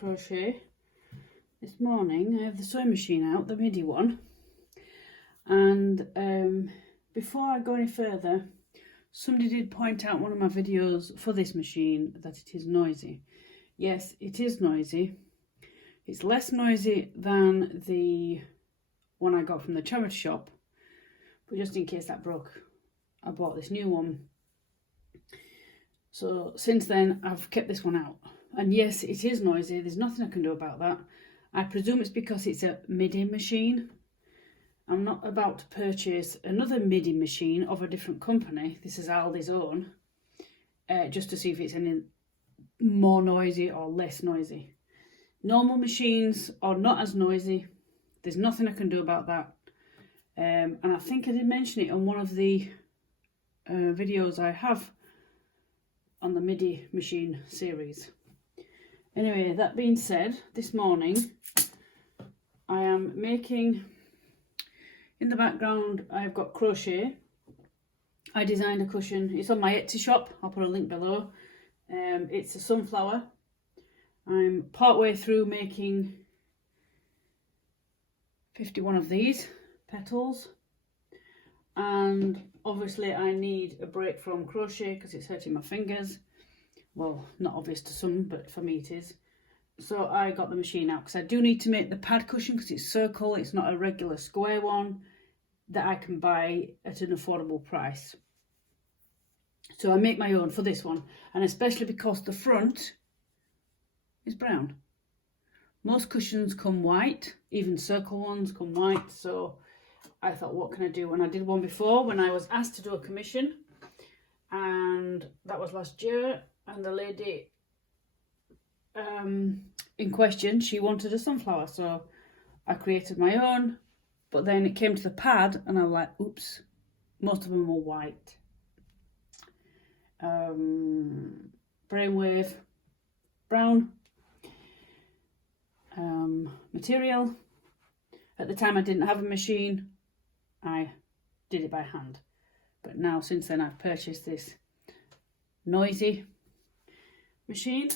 Planetcrochet. This morning I have the sewing machine out, the Midi one, and before I go any further, somebody did point out in one of my videos for this machine that it is noisy. Yes, it is noisy. It's less noisy than the one I got from the charity shop, but just in case that broke, I bought this new one. So since then I've kept this one out, and yes, it is noisy. There's nothing I can do about that. I presume it's because it's a Midi machine. I'm not about to purchase another Midi machine of a different company. This is Aldi's own, just to see if it's any more noisy or less noisy. Normal machines are not as noisy. There's nothing I can do about that. And I think I did mention it on one of the videos I have on the Midi machine series. Anyway, that being said, this morning I am making, in the background I've got crochet. I designed a cushion. It's on my Etsy shop. I'll put a link below. It's a sunflower. I'm partway through making 51 of these petals, and obviously I need a break from crochet because it's hurting my fingers. Well, not obvious to some, but for me it is. So I got the machine out because I do need to make the pad cushion because it's circle. It's not a regular square one that I can buy at an affordable price. So I make my own for this one, and especially because the front is brown. Most cushions come white, even circle ones come white, so I thought, what can I do? And I did one before when I was asked to do a commission, and that was last year, and the lady in question, she wanted a sunflower, so I created my own. But then it came to the pad and I was like, oops, most of them were white. Brainwave brown material. At the time I didn't have a machine, I did it by hand, but now since then I've purchased this noisy machine.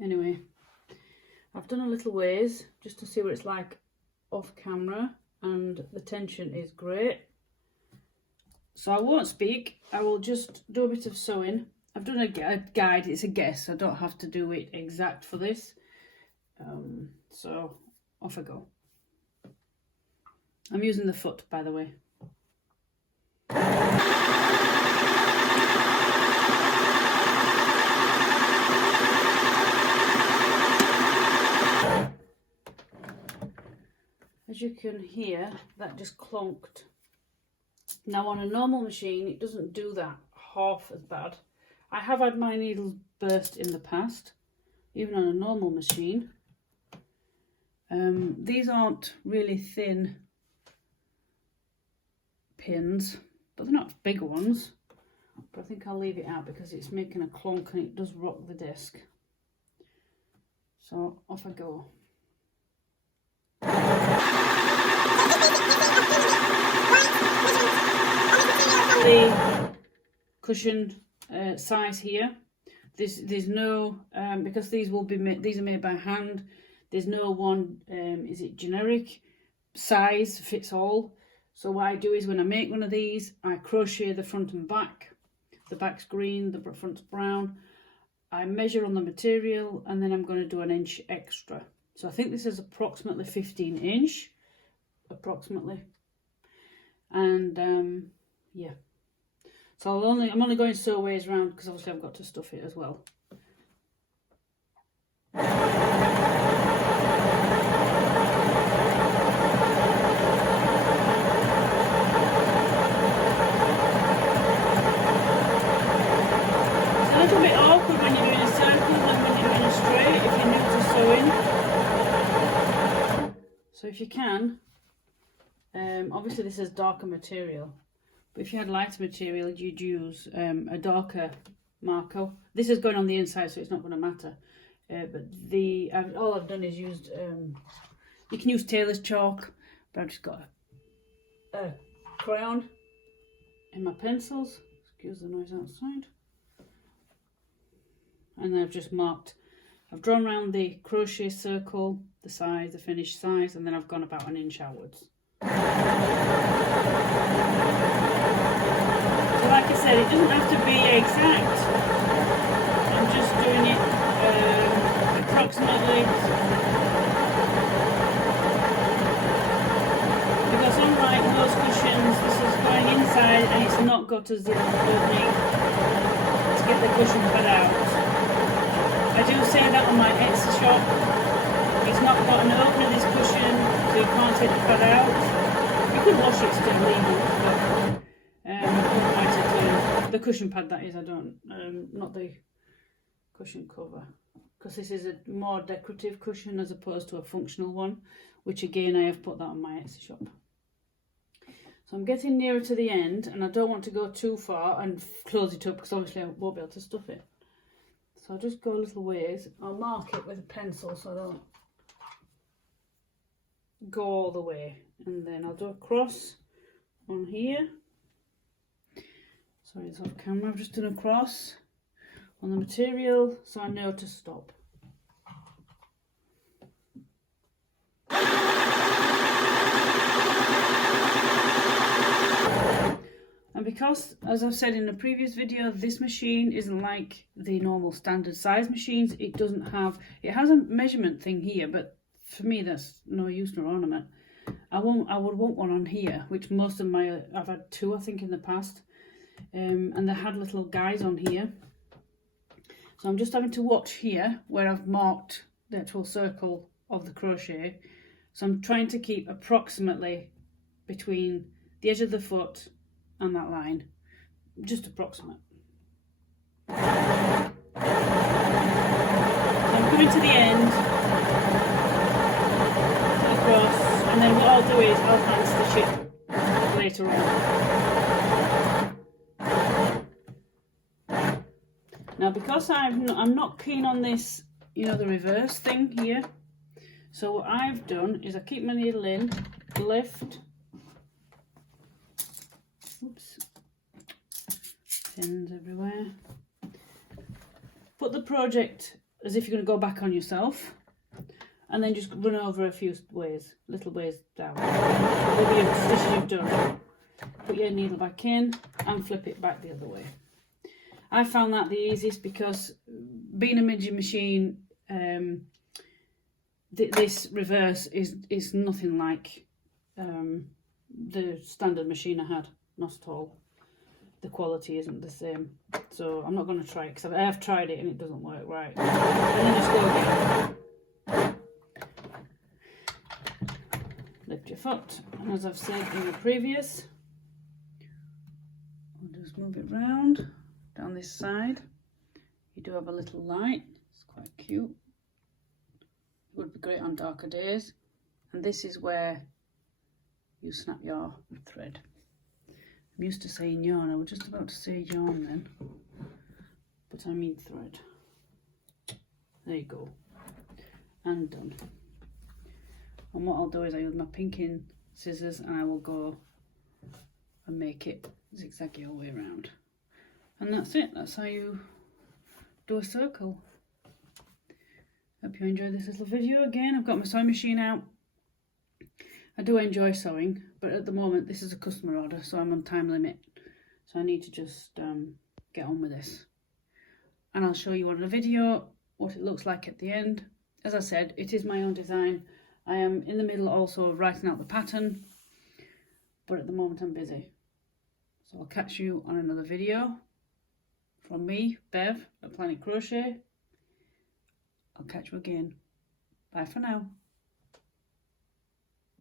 Anyway, I've done a little ways just to see what it's like off camera, and the tension is great. So I won't speak, I will just do a bit of sewing. I've done a guide, it's a guess, I don't have to do it exact for this. So off I go. I'm using the foot, by the way. As you can hear, that just clonked. Now on a normal machine, it doesn't do that half as bad. I have had my needles burst in the past, even on a normal machine. These aren't really thin pins, but they're not big ones. But I think I'll leave it out because it's making a clonk and it does rock the desk. So off I go. The cushion size here. There's no because these will be made. These are made by hand. There's no one. Is it generic size fits all? So what I do is when I make one of these, I crochet the front and back. The back's green, the front's brown. I measure on the material, and then I'm going to do an inch extra. So I think this is approximately 15 inch, approximately. And yeah. So I'm only going sew ways around because obviously I've got to stuff it as well. It's a little bit awkward when you're doing a circle and when you're doing a straight if you're new to sewing. So if you can, obviously this is darker material. But if you had lighter material, you'd use a darker marker. This is going on the inside, so it's not going to matter. But all I've done is used, you can use tailor's chalk, but I've just got a crayon in my pencils. Excuse the noise outside. And I've just marked I've drawn around the crochet circle, the size, the finished size, and then I've gone about 1 inch outwards. So like I said, it doesn't have to be exact. I'm just doing it approximately. Because unlike most cushions, this is going inside and it's not got a zip opening to get the cushion pad out. I do say that on my Etsy shop. It's not got an opener, this cushion, so you can't take the pad out. You could wash it still legal, but the cushion pad, that is. I don't, not the cushion cover, because this is a more decorative cushion as opposed to a functional one, which again I have put that on my Etsy shop. So I'm getting nearer to the end, and I don't want to go too far and close it up because obviously I won't be able to stuff it. So I'll just go a little ways. I'll mark it with a pencil so I don't go all the way, and then I'll do a cross on here. Sorry, it's off camera. I've just done a cross on the material so I know to stop. And because, as I've said in a previous video, this machine isn't like the normal standard size machines. It doesn't have, it has a measurement thing here, but for me that's no use nor ornament. I would want one on here, which most of my, I've had 2 I think in the past, and they had little guys on here. So I'm just having to watch here where I've marked the actual circle of the crochet. So I'm trying to keep approximately between the edge of the foot and that line, just approximate. So I'm coming to the end, across, and then what I'll do is I'll hand stitch it later on. Now because I'm not keen on this, you know, the reverse thing here, so what I've done is I keep my needle in, lift, oops, pins everywhere. Put the project as if you're going to go back on yourself, and then just run over a few ways, little ways down. With your stitches you've done, put your needle back in and flip it back the other way. I found that the easiest because being a Midi machine, this reverse is nothing like the standard machine I had. Not at all. The quality isn't the same, so I'm not going to try it because I have tried it and it doesn't work right. And then just go again. Lift your foot, and as I've said in the previous, I'll just move it round down this side. You do have a little light, it's quite cute. It would be great on darker days. And this is where you snap your thread. I'm used to saying yarn, I was just about to say yarn then, but I mean thread. There you go, and done. And what I'll do is I use my pinking scissors and I will go and make it zigzaggy all the way around. And that's it, that's how you do a circle. Hope you enjoyed this little video. Again, I've got my sewing machine out. I do enjoy sewing, but at the moment this is a customer order, so I'm on time limit. So I need to just get on with this. And I'll show you on the video what it looks like at the end. As I said, it is my own design. I am in the middle also of writing out the pattern, but at the moment I'm busy. So I'll catch you on another video from me, Bev, at Planetcrochet. I'll catch you again. Bye for now.